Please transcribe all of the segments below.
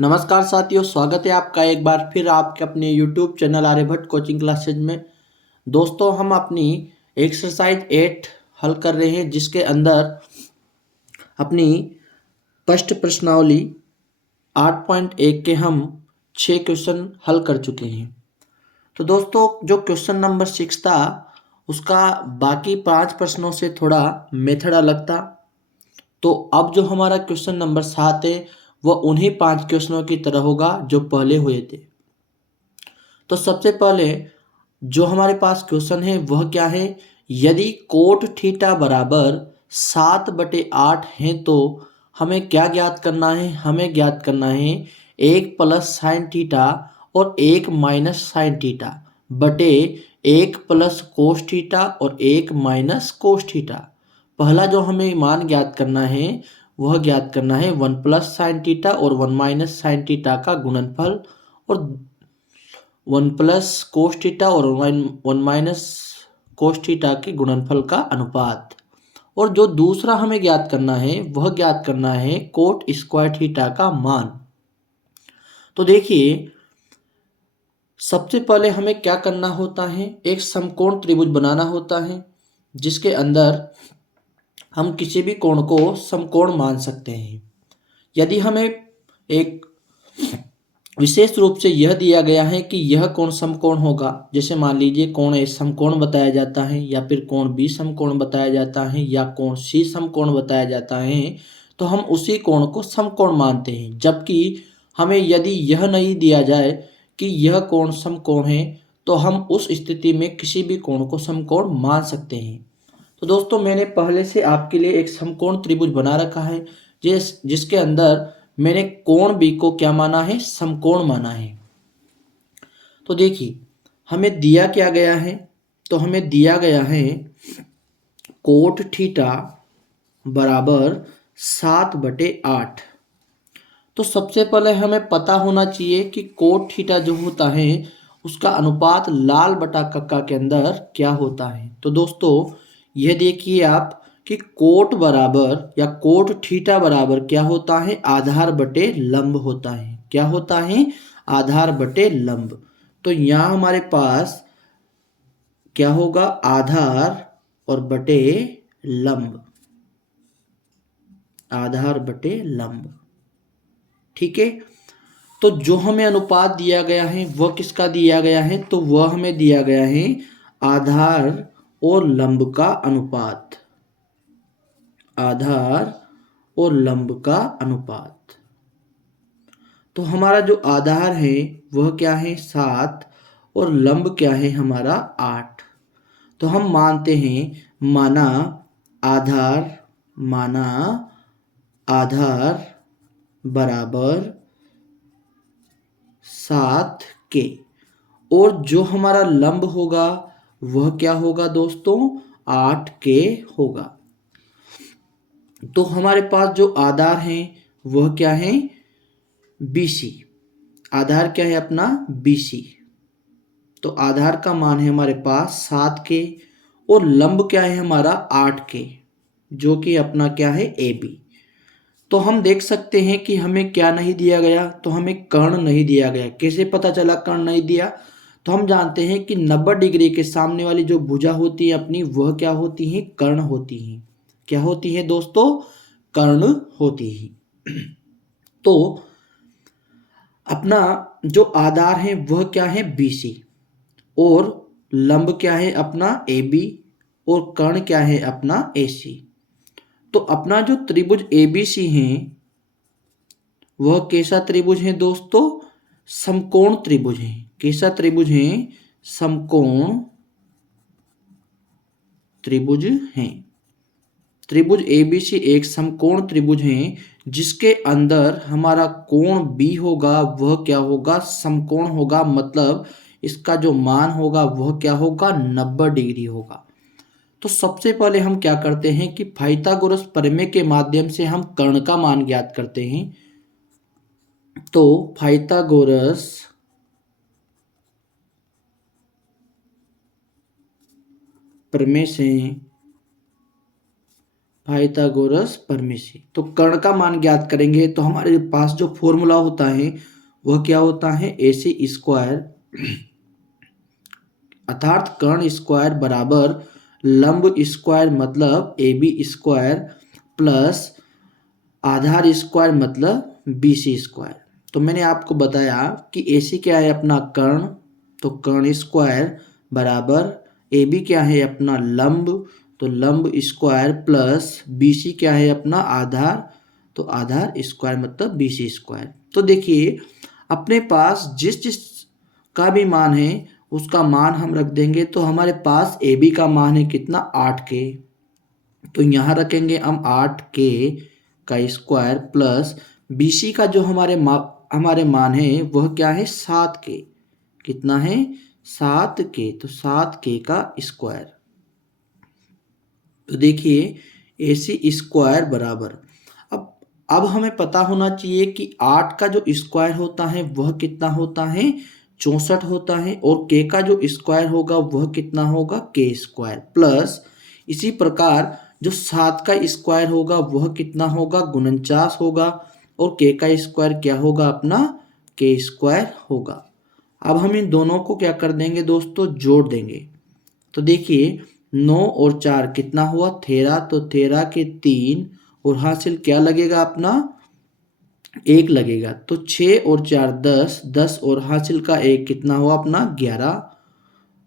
नमस्कार साथियों, स्वागत है आपका एक बार फिर आपके अपने YouTube channel Aryabhatta coaching classes में। दोस्तों, हम अपनी एक्सरसाइज 8 हल कर रहे हैं, जिसके अंदर अपनी फर्स्ट प्रश्नावली 8.1 के हम 6 क्वेश्चन हल कर चुके हैं। तो दोस्तों, जो क्वेश्चन नंबर 6 था उसका बाकी 5 प्रश्नों से थोड़ा मेथड अलग था। तो अब जो हमारा क्वेश्चन नंबर 7 है वह उन्हीं 5 क्वेश्चनों की तरह होगा जो पहले हुए थे। तो सबसे पहले जो हमारे पास क्वेश्चन है वह क्या है, यदि कोट थीटा बराबर 7/8 है तो हमें क्या ज्ञात करना है। हमें ज्ञात करना है 1 प्लस साइन थीटा और 1 माइनस साइन थीटा बटे 1 प्लस कोस थीटा और 1 माइनस कोस थीटा। पहला जो हमें मान ज्ञात करना है वह ज्ञात करना है 1 प्लस साइन थीटा और 1 माइनस साइन थीटा का गुणनफल और 1 प्लस कोस थीटा और 1 माइनस कोस थीटा के गुणनफल का अनुपात। और जो दूसरा हमें ज्ञात करना है वह ज्ञात करना है कोट स्क्वायर थीटा का मान। तो देखिए, सबसे पहले हमें क्या करना होता है, एक समकोण त्रिभुज बनाना होता है जिसके अंदर हम किसी भी कोण को समकोण मान सकते हैं। यदि हमें एक विशेष रूप से यह दिया गया है कि यह कोण समकोण होगा, जैसे मान लीजिए कोण ए समकोण बताया जाता है या फिर कोण बी समकोण बताया जाता है या कोण सी समकोण बताया जाता है, तो हम उसी कोण को समकोण मानते हैं। जबकि हमें यदि यह नहीं दिया जाए कि यह कोण समकोण है तो हम उस स्थिति में किसी भी कोण को समकोण मान सकते हैं। तो दोस्तों, मैंने पहले से आपके लिए एक समकोण त्रिभुज बना रखा है जिसके अंदर मैंने कोण बी को क्या माना है, समकोण माना है। तो देखिए, हमें दिया क्या गया है, तो हमें दिया गया है कोट थीटा बराबर 7/8। तो सबसे पहले हमें पता होना चाहिए कि कोट थीटा जो होता है उसका अनुपात लाल बटा कक्का के अंदर क्या होता है। तो दोस्तों, यह देखिए आप कि कोट बराबर या कोट थीटा बराबर क्या होता है, आधार बटे लंब होता है। क्या होता है, आधार बटे लंब। तो यहाँ हमारे पास क्या होगा, आधार और बटे लंब, आधार बटे लंब। ठीक है। तो जो हमें अनुपात दिया गया है वह किसका दिया गया है, तो वह हमें दिया गया है आधार और लंब का अनुपात, आधार और लंब का अनुपात। तो हमारा जो आधार है वह क्या है, 7 और लंब क्या है हमारा 8। तो हम मानते हैं माना आधार, माना आधार बराबर 7 के, और जो हमारा लंब होगा वह क्या होगा दोस्तों, 8 के होगा। तो हमारे पास जो आधार है वह क्या है, BC। आधार क्या है अपना, BC। तो आधार का मान है हमारे पास 7 के और लंब क्या है हमारा 8 के, जो कि अपना क्या है, AB। तो हम देख सकते हैं कि हमें क्या नहीं दिया गया, तो हमें कर्ण नहीं दिया गया। कैसे पता चला कर्ण नहीं दिया, तो हम जानते हैं कि 90 डिग्री के सामने वाली जो भुजा होती है अपनी, वह क्या होती है, कर्ण होती है। क्या होती है दोस्तों, कर्ण होती है। तो अपना जो आधार है वह क्या है, BC, और लंब क्या है अपना AB, और कर्ण क्या है अपना AC। तो अपना जो त्रिभुज ABC है वह कैसा त्रिभुज है दोस्तों, समकोण त्रिभुज है। कैसा त्रिभुज है, समकोण त्रिभुज है। त्रिभुज ABC एक समकोण त्रिभुज है जिसके अंदर हमारा कोण B होगा वह क्या होगा, समकोण होगा। मतलब इसका जो मान होगा वह क्या होगा, 90 डिग्री होगा। तो सबसे पहले हम क्या करते हैं कि पाइथागोरस प्रमेय के माध्यम से हम कर्ण का मान ज्ञात करते हैं। तो पाइथागोरस प्रमेय से, पाइथागोरस प्रमेय से। तो कर्ण का मान ज्ञात करेंगे तो हमारे पास जो फॉर्मूला होता है वह क्या होता है, AC स्क्वायर अर्थात कर्ण स्क्वायर बराबर लंब स्क्वायर मतलब AB स्क्वायर प्लस आधार स्क्वायर मतलब BC स्क्वायर। तो मैंने आपको बताया कि AC क्या है अपना कर्ण, तो कर्ण स्क्वायर बराबर AB क्या है अपना लंब, तो लंब स्क्वायर प्लस BC क्या है अपना आधार, तो आधार स्क्वायर मतलब BC स्क्वायर। तो देखिए अपने पास जिस जिस का भी मान है उसका मान हम रख देंगे। तो हमारे पास AB का मान है कितना, 8K, तो यहाँ रखेंगे हम 8K का स्क्वायर प्लस BC का जो हमारे मान है वह क्या है 7K, कितना है 7K, तो 7K का स्क्वायर। तो देखिए AC स्क्वायर बराबर अब हमें पता होना चाहिए कि 8 का जो स्क्वायर होता है वह कितना होता है 64 होता है, और K का जो स्क्वायर होगा वह कितना होगा K स्क्वायर प्लस इसी प्रकार जो 7 का स्क्वायर होगा वह कितना होगा 49 होगा, और K का स्क्वायर क्या होगा अपना K स्क्वायर होगा। अब हम इन दोनों को क्या कर देंगे दोस्तों, जोड़ देंगे। तो देखिए 9 और 4 कितना हुआ 13, तो 13 के 3 और हासिल क्या लगेगा अपना 1 लगेगा, तो 6 और 4 10, 10 और हासिल का 1 कितना हुआ अपना 11।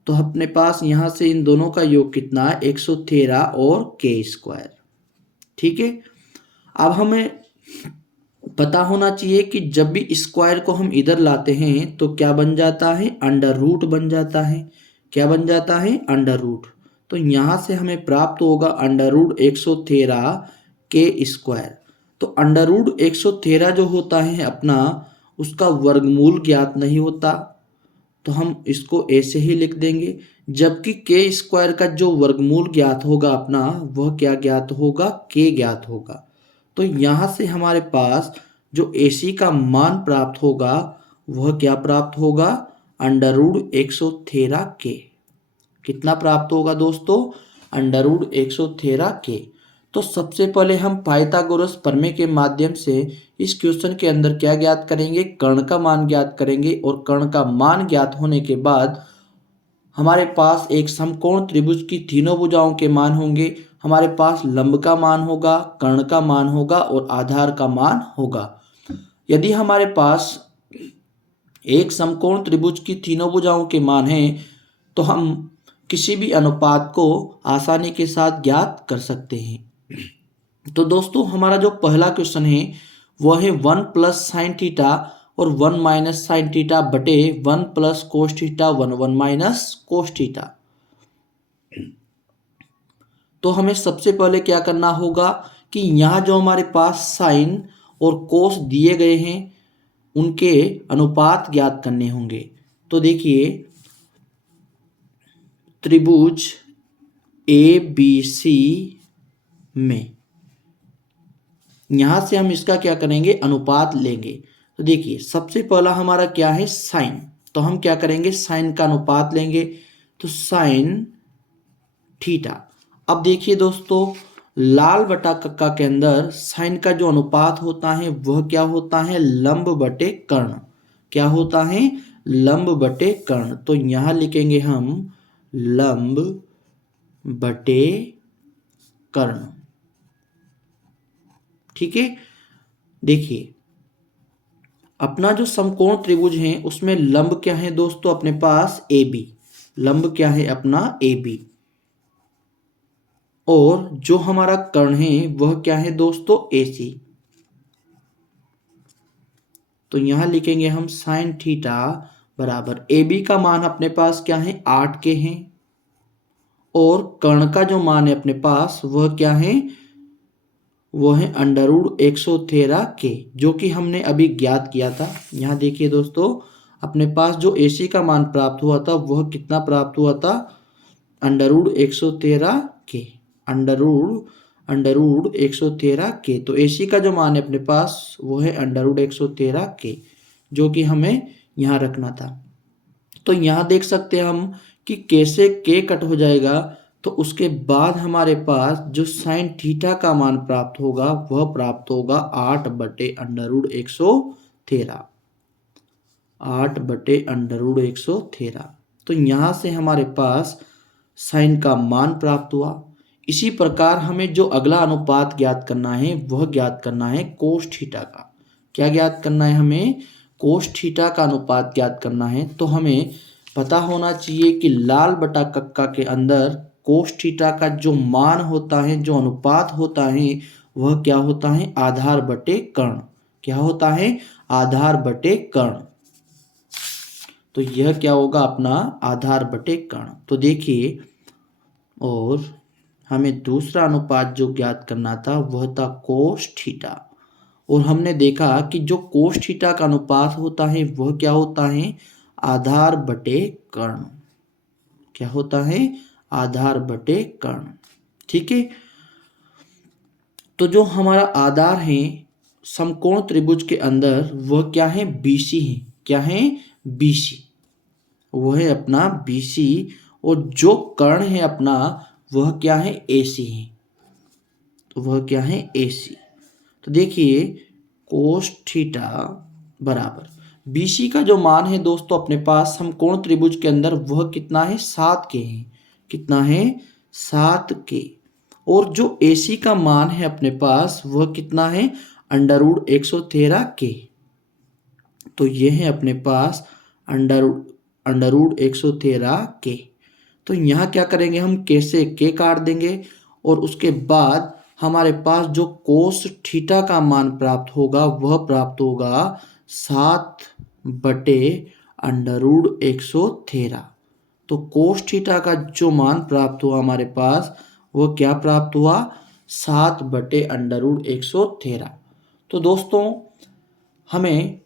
तो अपने पास यहाँ से इन दोनों का योग कितना है 113 और K स्क्वायर। ठीक है, अब हमें पता होना चाहिए कि जब भी स्क्वायर को हम इधर लाते हैं तो क्या बन जाता है, अंडर रूट बन जाता है। क्या बन जाता है, अंडर रूट। तो यहाँ से हमें प्राप्त होगा अंडर रूट 113 K स्क्वायर। तो अंडर रूट 113 जो होता है अपना उसका वर्गमूल ज्ञात नहीं होता, तो हम इसको ऐसे ही लिख देंगे, जबकि K स्क्वायर का जो वर्गमूल ज्ञात होगा अपना वह क्या ज्ञात होगा, K ज्ञात होगा। तो यहाँ से हमारे पास जो AC का मान प्राप्त होगा वह क्या प्राप्त होगा, अंडर रूट 113K। कितना प्राप्त होगा दोस्तों, अंडर रूट 113K। तो सबसे पहले हम पाइथागोरस प्रमेय के माध्यम से इस क्वेश्चन के अंदर क्या ज्ञात करेंगे, कर्ण का मान ज्ञात करेंगे, और कर्ण का मान ज्ञात होने के बाद हमारे पास एक समकोण त्रिभुज की तीनों भुजाओं के मान होंगे। हमारे पास लंब का मान होगा, कर्ण का मान होगा और आधार का मान होगा। यदि हमारे पास एक समकोण त्रिभुज की तीनों भुजाओं के मान हैं तो हम किसी भी अनुपात को आसानी के साथ ज्ञात कर सकते हैं। तो दोस्तों हमारा जो पहला क्वेश्चन है वह है 1 प्लस साइन थीटा और 1 माइनस साइन थीटा बटे 1 plus cos theta 1 minus cos theta. तो हमें सबसे पहले क्या करना होगा कि यहाँ जो हमारे पास साइन और कोस दिए गए हैं उनके अनुपात ज्ञात करने होंगे। तो देखिए त्रिभुज ABC में यहाँ से हम इसका क्या करेंगे, अनुपात लेंगे। तो देखिए सबसे पहला हमारा क्या है साइन, तो हम क्या करेंगे साइन का अनुपात लेंगे, तो साइन थीटा। अब देखिए दोस्तों लाल बटा कक्का के अंदर साइन का जो अनुपात होता है वह क्या होता है, लंब बटे कर्ण। क्या होता है, लंब बटे कर्ण। तो यहाँ लिखेंगे हम लंब बटे कर्ण। ठीक है, देखिए अपना जो समकोण त्रिभुज है उसमें लंब क्या है दोस्तों अपने पास AB, लंब क्या है अपना AB, और जो हमारा कर्ण है वह क्या है दोस्तों AC। तो यहां लिखेंगे हम साइन थीटा बराबर AB का मान अपने पास क्या है 8K है, और कर्ण का जो मान है अपने पास वह क्या है, वह है अंडर रूट 113K, जो कि हमने अभी ज्ञात किया था। यहाँ देखिए दोस्तों अपने पास जो AC का मान प्राप्त हुआ था वह कितना प्राप्त हुआ था, under root 113K, under root 113K। तो AC का जो मान है अपने पास वो है अंडर रूट 113K, जो कि हमें यहाँ रखना था। तो यहाँ देख सकते हैं हम कि K से K कट हो जाएगा, तो उसके बाद हमारे पास जो साइन थीटा का मान प्राप्त होगा वह प्राप्त होगा 8/√113। 8/√113। तो यहाँ से हमारे पास साइन का मान प्राप्त हुआ। इसी प्रकार हमें जो अगला अनुपात ज्ञात करना है वह ज्ञात करना है कोस थीटा का। क्या ज्ञात करना है हमें? कोस थीटा का अनुपात ज्ञात करना है। तो हमें पता होना चाहिए कि लाल बटा कक्का के अंदर कोस थीटा का जो मान होता है, जो अनुपात होता है, वह क्या होता है? आधार बटे कर्ण। क्या होता है? आधार बटे कर्ण। तो यह क्या होगा? अपना आधार बटे कर्ण। तो देखिए, और हमें दूसरा अनुपात जो ज्ञात करना था वह था कोस थीटा। और हमने देखा कि जो कोस थीटा का अनुपात होता है वह क्या होता है? आधार बटे कर्ण। क्या होता है? आधार बटे कर्ण। ठीक है। तो जो हमारा आधार है समकोण त्रिभुज के अंदर वह क्या है? बीसी है। क्या है? बीसी। वह है अपना बीसी। और जो कर्ण है अपना वह क्या है? एसी है। तो वह क्या है? एसी। तो देखिए, कोस थीटा बराबर बीसी का जो मान है दोस्तों अपने पास समकोण त्रिभुज के अंदर वह कितना है? 7 के है। कितना है? 7 के। और जो एसी का मान है अपने पास वह कितना है? √113 के। तो ये है अपने पास √113 के। तो यहाँ क्या करेंगे हम? कैसे के काट देंगे और उसके बाद हमारे पास जो कोस थीटा का मान प्राप्त होगा वह प्राप्त होगा 7/√113। तो कोस थीटा का जो मान प्राप्त हुआ हमारे पास वह क्या प्राप्त हुआ? 7/√113। तो दोस्तों हमें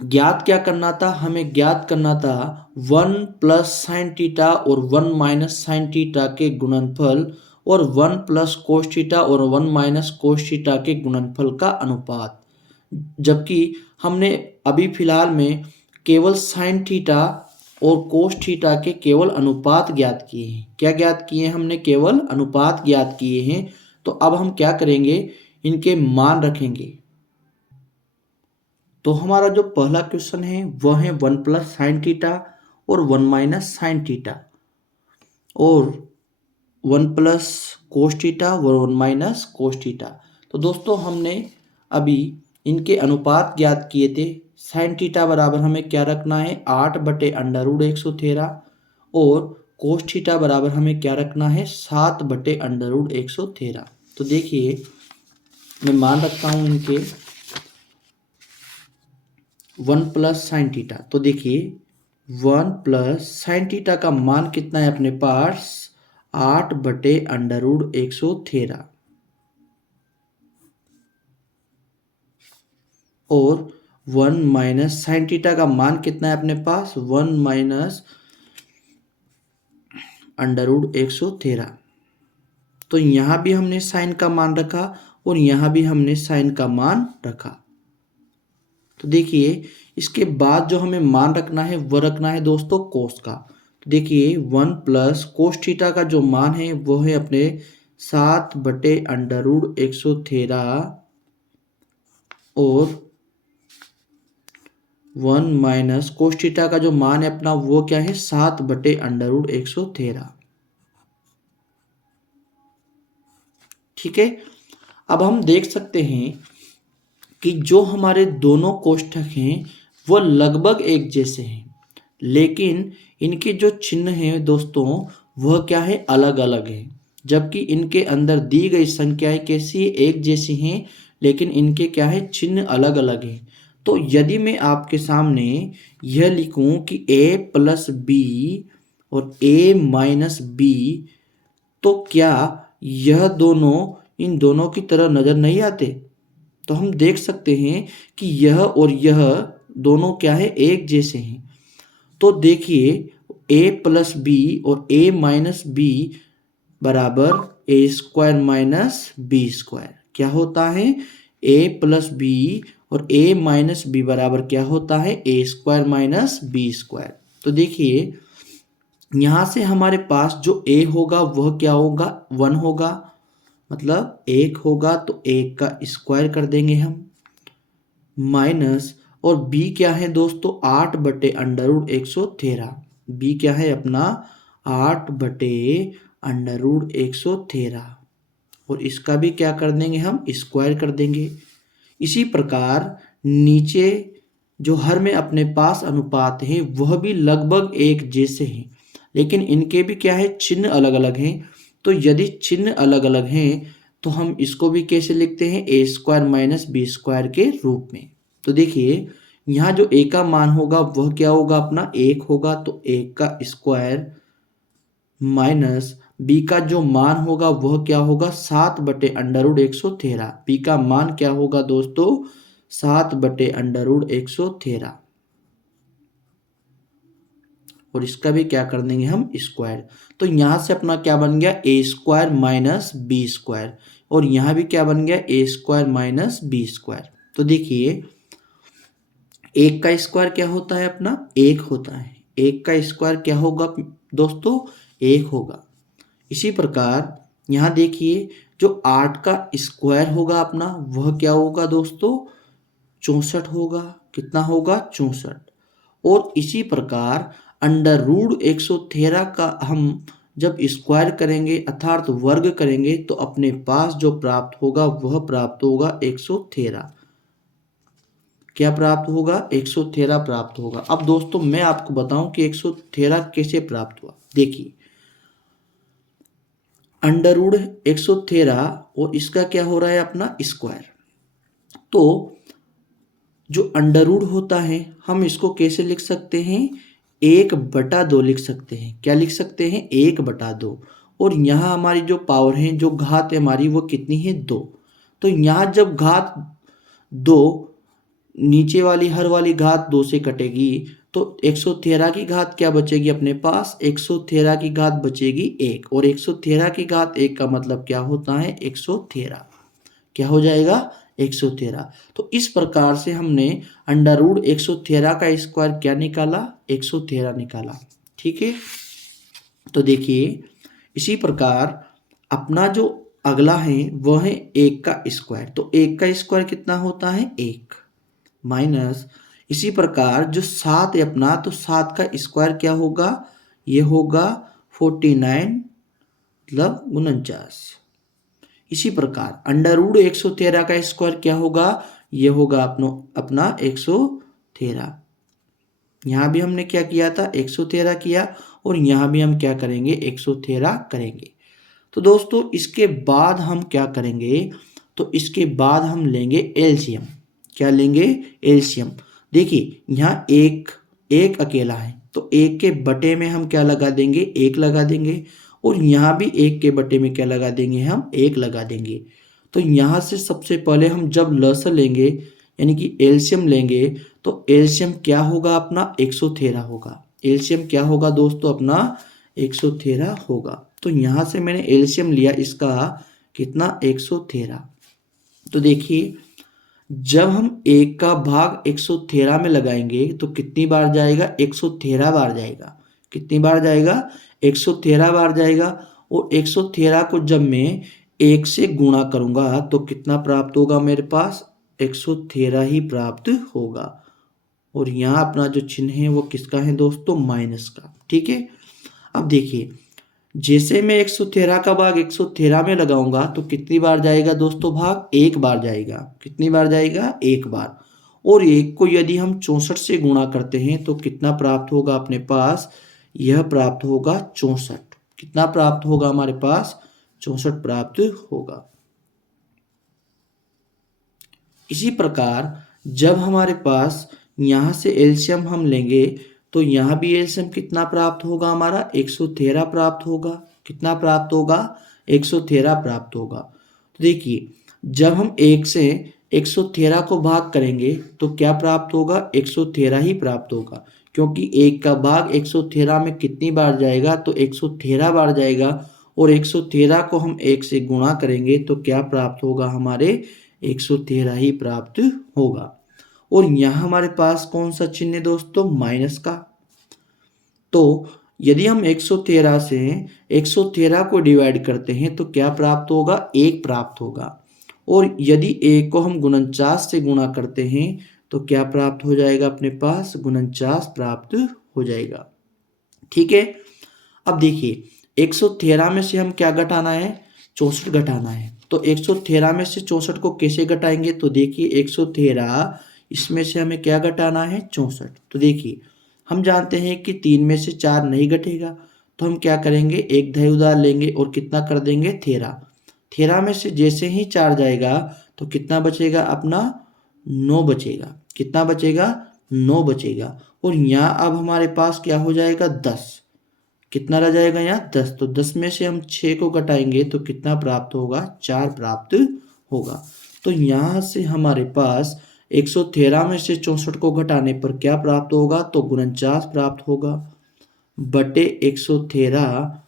ज्ञात क्या करना था? हमें ज्ञात करना था 1 प्लस साइन थीटा और 1 माइनस साइन थीटा के गुणनफल और 1 प्लस कोस थीटा और 1 माइनस कोस थीटा के गुणनफल का अनुपात। जबकि हमने अभी फिलहाल में केवल साइन थीटा और कोस थीटा के केवल अनुपात ज्ञात किए हैं। क्या ज्ञात किए हैं? हमने केवल अनुपात ज्ञात किए हैं। तो अब हम क्या करेंगे? इनके मान रखेंगे। तो हमारा जो पहला क्वेश्चन है वह है 1 प्लस साइन थीटा और 1 माइनस साइन थीटा और 1 प्लस कोस थीटा और 1 माइनस कोस थीटा। तो दोस्तों हमने अभी इनके अनुपात ज्ञात किए थे। साइन थीटा बराबर हमें क्या रखना है? 8/√113 और कोस थीटा बराबर हमें क्या रखना है? 7/√113। तो देखिए, मैं मान रखता हूँ इनके 1 प्लस साइन थीटा। तो देखिए, 1 प्लस साइन थीटा का मान कितना है अपने पास? 8/√113 और 1 माइनस साइन थीटा का मान कितना है अपने पास? 1 माइनस √113। तो यहाँ भी हमने साइन का मान रखा और यहाँ भी हमने साइन का मान रखा। तो देखिए, इसके बाद जो हमें मान रखना है वह रखना है दोस्तों कोस का। तो देखिए, 1 प्लस कोस थीटा का जो मान है वो है अपने 7/√113 और 1 माइनस कोस थीटा का जो मान है अपना वो क्या है? 7/√113। ठीक है। अब हम देख सकते हैं कि जो हमारे दोनों कोष्ठक हैं वो लगभग एक जैसे हैं, लेकिन इनके जो चिन्ह हैं दोस्तों वह क्या है? अलग अलग है। जबकि इनके अंदर दी गई संख्याएं कैसी है? एक जैसी हैं, लेकिन इनके क्या है? चिन्ह अलग अलग हैं। तो यदि मैं आपके सामने यह लिखूं कि a प्लस बी और a माइनस बी, तो क्या यह दोनों इन दोनों की तरह नजर नहीं आते? तो हम देख सकते हैं कि यह और यह दोनों क्या है? एक जैसे हैं। तो देखिए, a प्लस बी और a माइनस बी बराबर a² माइनस b²। क्या होता है? a प्लस बी और a माइनस बी बराबर क्या होता है? a² minus b²। तो देखिए, यहाँ से हमारे पास जो ए होगा वह क्या होगा, 1 होगा, मतलब 1 होगा तो 1 का स्क्वायर कर देंगे हम, माइनस, और बी क्या है दोस्तों, 8/√113। बी क्या है अपना 8/√113, और इसका भी क्या कर देंगे हम, स्क्वायर कर देंगे। इसी प्रकार नीचे जो हर में अपने पास अनुपात हैं वह भी लगभग एक जैसे हैं, लेकिन इनके भी क्या है, चिन्ह अलग अलग हैं। तो यदि चिन्ह अलग अलग हैं तो हम इसको भी कैसे लिखते हैं, ए स्क्वायर माइनस बी स्क्वायर के रूप में। तो देखिए यहाँ जो ए का मान होगा वह क्या होगा अपना 1 होगा, तो 1 का स्क्वायर माइनस बी का जो मान होगा वह क्या होगा, 7/√113। बी का मान क्या होगा दोस्तों, 7/√113, और इसका भी क्या कर देंगे हम, स्क्वायर। तो यहां से अपना क्या बन गया, ए स्क्वायर माइनस बी स्क्वायर, और यहां भी क्या बन गया, ए स्क्वायर माइनस बी स्क्वायर। तो देखिए 1 का स्क्वायर क्या होता है अपना, 1 होता है। 1 का स्क्वायर क्या होगा दोस्तों, 1 होगा। इसी प्रकार यहाँ देखिए जो 8 का स्क्वायर होगा अपना वह क्या होगा दोस्तों, 64 होगा। कितना होगा, 64। और इसी प्रकार √113 का हम जब स्क्वायर करेंगे अर्थात वर्ग करेंगे तो अपने पास जो प्राप्त होगा वह प्राप्त होगा 113। क्या प्राप्त होगा, 113 प्राप्त होगा। अब दोस्तों मैं आपको बताऊं कि 113 कैसे प्राप्त हुआ। देखिए √113 और इसका क्या हो रहा है अपना स्क्वायर, तो जो अंडर रूट होता है हम इसको कैसे लिख सकते हैं, 1/2 लिख सकते हैं। क्या लिख सकते हैं, 1/2। और यहाँ हमारी जो पावर है, जो घात है हमारी, वो कितनी है, 2। तो यहाँ जब घात 2, नीचे वाली हर वाली घात 2 से कटेगी तो 113 की घात क्या बचेगी अपने पास, 113 की घात बचेगी 1, और 113 की घात 1 का मतलब क्या होता है, 113। क्या हो जाएगा, 113। तो इस प्रकार से हमने √113 का स्क्वायर क्या निकाला, 113 निकाला। ठीक है, तो देखिए इसी प्रकार अपना जो अगला है वह है 1 का स्क्वायर। तो 1 का स्क्वायर कितना होता है, 1, माइनस इसी प्रकार जो 7 है अपना, तो 7 का स्क्वायर क्या होगा, ये होगा 49, मतलब 49। इसी प्रकार √113 का स्क्वायर क्या होगा, ये होगा अपना 113। यहाँ भी हमने क्या किया था, 113 किया, और यहाँ भी हम क्या करेंगे, 113 करेंगे। तो दोस्तों इसके बाद हम क्या करेंगे, तो इसके बाद हम लेंगे एलसीएम। क्या लेंगे, एलसीएम। देखिए यहाँ एक एक अकेला है तो एक के बटे में हम क्या लगा देंगे, 1 लगा देंगे, और यहाँ भी 1 के बटे में क्या लगा देंगे, हम 1 लगा देंगे। तो यहाँ से सबसे पहले हम जब लसाअ लेंगे यानी कि एलसीएम लेंगे तो एलसीएम क्या होगा अपना, 113 होगा। एलसीएम क्या होगा दोस्तों अपना, 113 होगा। तो यहाँ से मैंने एलसीएम लिया इसका कितना, 113। तो देखिए जब हम 1 का भाग 113 में लगाएंगे तो कितनी बार जाएगा, 113 बार जाएगा। कितनी बार जाएगा, 113 बार जाएगा। और 113 को जब मैं 1 से गुणा करूंगा तो कितना प्राप्त होगा मेरे पास, 113 ही प्राप्त होगा। और यहाँ अपना जो चिन्ह है वो किसका है दोस्तों, माइनस का। ठीक है, अब देखिए जैसे मैं 113 का भाग 113 में लगाऊंगा तो कितनी बार जाएगा दोस्तों भाग, 1 बार जाएगा। कितनी बार जाएगा, 1 बार। और 1 को यदि हम 64 से गुणा करते हैं तो कितना प्राप्त होगा अपने पास, यह प्राप्त होगा 64। कितना प्राप्त होगा हमारे पास, 64 प्राप्त होगा। इसी प्रकार जब हमारे पास यहाँ से एलसीएम हम लेंगे तो यहाँ भी एलसीएम कितना प्राप्त होगा हमारा, 113 प्राप्त होगा। कितना प्राप्त होगा, 113 प्राप्त होगा। तो देखिए जब हम 1 से 113 को भाग करेंगे तो क्या प्राप्त होगा, 113 ही प्राप्त होगा, क्योंकि 1 का भाग 113 में कितनी बार जाएगा, तो 113 बार जाएगा। और 113 को हम 1 से गुणा करेंगे तो क्या प्राप्त होगा हमारे, 113 ही प्राप्त होगा। और यहाँ हमारे पास कौन सा चिन्ह है दोस्तों, माइनस का। तो यदि हम 113 से 113 को डिवाइड करते हैं तो क्या प्राप्त होगा? 1 प्राप्त होगा। और यदि 1 को हम 49 से गुणा करते हैं तो क्या प्राप्त हो जाएगा अपने पास? 49 प्राप्त हो जाएगा। ठीक है। अब देखिए 113 में से हम क्या घटाना है? 64 घटाना है। तो 113 में से 64 को कैसे घटाएंगे? तो देखिए 113 इसमें से हमें क्या घटाना है? 64। तो देखिए हम जानते हैं कि 3 में से 4 नहीं घटेगा, तो हम क्या करेंगे? एक दही उधार लेंगे और कितना कर देंगे? 13। 13 में से जैसे ही 4 जाएगा तो कितना बचेगा अपना? 9 बचेगा। कितना बचेगा? 9 बचेगा। और यहाँ अब हमारे पास क्या हो जाएगा? 10। कितना रह जाएगा यहाँ? 10। तो 10 में से हम 6 को घटाएंगे तो कितना प्राप्त होगा? 4 प्राप्त होगा। तो यहाँ से हमारे पास 113 में से 64 को घटाने पर क्या प्राप्त होगा? तो 49 प्राप्त होगा बटे 113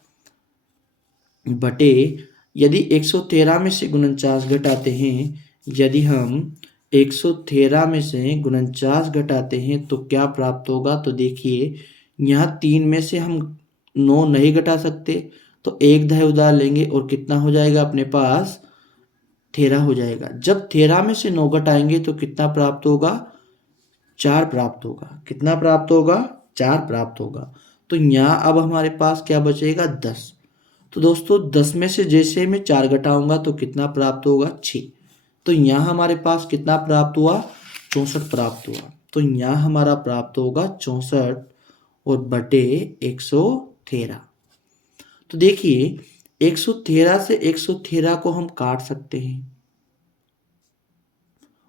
बटे, यदि 113 में से 49 घटाते हैं, यदि हम 113 में से 49 घटाते हैं तो क्या प्राप्त होगा? तो देखिए यहाँ 3 में से हम 9 नहीं घटा सकते, तो एक दही उधार लेंगे और कितना हो जाएगा अपने पास? 13 हो जाएगा। जब 13 में से 9 घटाएंगे तो कितना प्राप्त होगा? 4 प्राप्त होगा। कितना प्राप्त होगा? 4 प्राप्त होगा। तो यहाँ अब हमारे पास क्या बचेगा? 10। तो दोस्तों 10 में से जैसे मैं 4 घटाऊंगा तो कितना प्राप्त होगा? 6। तो यहाँ हमारे पास कितना प्राप्त हुआ? 64 प्राप्त हुआ। तो यहाँ हमारा प्राप्त होगा 64 और बटे 113। तो देखिए 113 से 113 को हम काट सकते हैं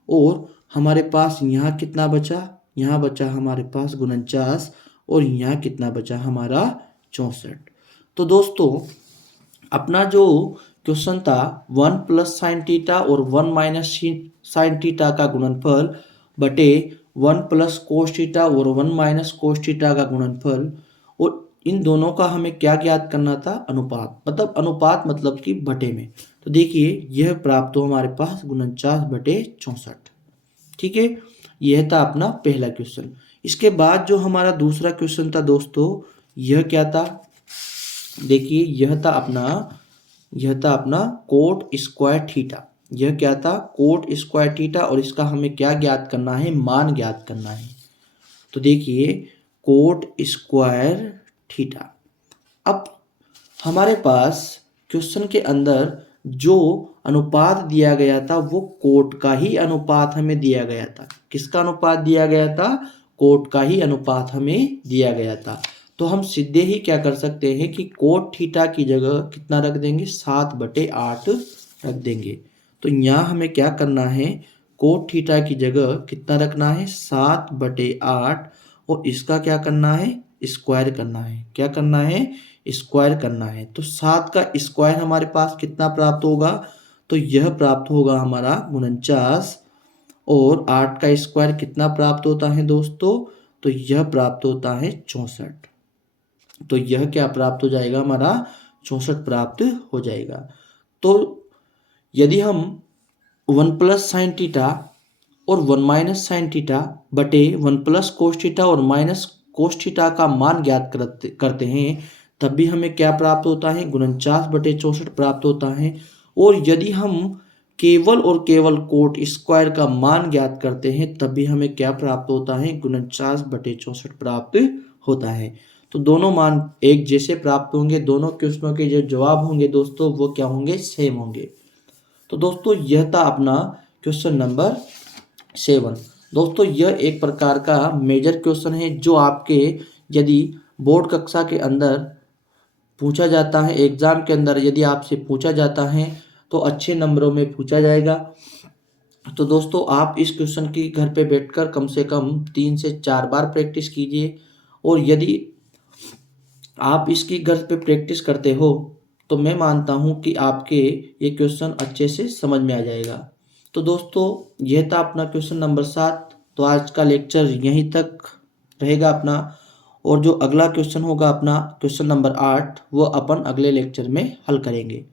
और हमारे पास यहाँ कितना बचा? यहाँ बचा हमारे पास 49 और यहाँ कितना बचा हमारा? 64। तो दोस्तों अपना जो क्वेश्चन था 1 प्लस साइन थीटा और 1 माइनस साइन थीटा का गुणनफल बटे 1 प्लस कोस थीटा और 1 माइनस कोस थीटा का गुणनफल, और इन दोनों का हमें क्या ज्ञात करना था? अनुपात। मतलब अनुपात मतलब कि बटे में। तो देखिए यह प्राप्त हो हमारे पास 49 बटे 64। ठीक है, यह था अपना पहला क्वेश्चन। इसके बाद जो हमारा दूसरा क्वेश्चन था दोस्तों, यह क्या था? देखिए यह था अपना कोट स्क्वायर थीटा। यह क्या था? Coat square theta. और इसका हमें क्या ज्ञात करना है? मान ज्ञात करना है। तो देखिए कोट स्क्वायर थीटा। अब हमारे पास क्वेश्चन के अंदर जो अनुपात दिया गया था वो कोट का ही अनुपात हमें दिया गया था। किसका अनुपात दिया गया था? कोट का ही अनुपात हमें दिया गया था। तो हम सीधे ही क्या कर सकते हैं कि कोट थीटा की जगह कितना रख देंगे? 7/8 रख देंगे। तो यहाँ हमें क्या करना है? कोट थीटा की जगह कितना रखना है? 7/8 और इसका क्या करना है? स्क्वायर करना है। क्या करना है? स्क्वायर करना है। तो 7 का स्क्वायर हमारे पास कितना प्राप्त होगा? तो यह प्राप्त होगा हमारा 49। और 8 का स्क्वायर कितना प्राप्त होता है दोस्तों? तो यह प्राप्त होता है 64। तो यह क्या प्राप्त हो जाएगा? हमारा 64 प्राप्त हो जाएगा। तो यदि हम 1 प्लस साइन थीटा और 1 माइनस साइन थीटा बटे 1 प्लस कोस थीटा और माइनस कोस थीटा का मान ज्ञात करते हैं तब भी हमें क्या प्राप्त होता है? 49/64 प्राप्त होता है। और यदि हम केवल और केवल कोट स्क्वायर का मान ज्ञात करते हैं तब भी हमें क्या प्राप्त होता है? 49/64 प्राप्त होता है। तो दोनों मान एक जैसे प्राप्त होंगे। दोनों क्वेश्चनों के जो जवाब होंगे दोस्तों वो क्या होंगे? सेम होंगे। तो दोस्तों यह था अपना क्वेश्चन नंबर 7। दोस्तों यह एक प्रकार का मेजर क्वेश्चन है जो आपके यदि बोर्ड कक्षा के अंदर पूछा जाता है, एग्जाम के अंदर यदि आपसे पूछा जाता है तो अच्छे नंबरों में पूछा जाएगा। तो दोस्तों आप इस क्वेश्चन की घर पे बैठकर कम से कम 3 से 4 बार प्रैक्टिस कीजिए। और यदि आप इसकी घर पे प्रैक्टिस करते हो तो मैं मानता हूँ कि आपके ये क्वेश्चन अच्छे से समझ में आ जाएगा। तो दोस्तों यह था अपना क्वेश्चन नंबर 7। तो आज का लेक्चर यहीं तक रहेगा अपना, और जो अगला क्वेश्चन होगा अपना क्वेश्चन नंबर 8 वो अपन अगले लेक्चर में हल करेंगे।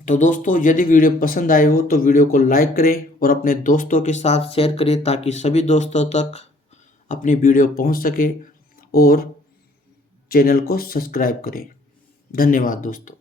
तो दोस्तों यदि वीडियो पसंद आए हो तो वीडियो को लाइक करें और अपने दोस्तों के साथ शेयर करें ताकि सभी दोस्तों तक अपनी वीडियो पहुंच सके। और चैनल को सब्सक्राइब करें। धन्यवाद दोस्तों।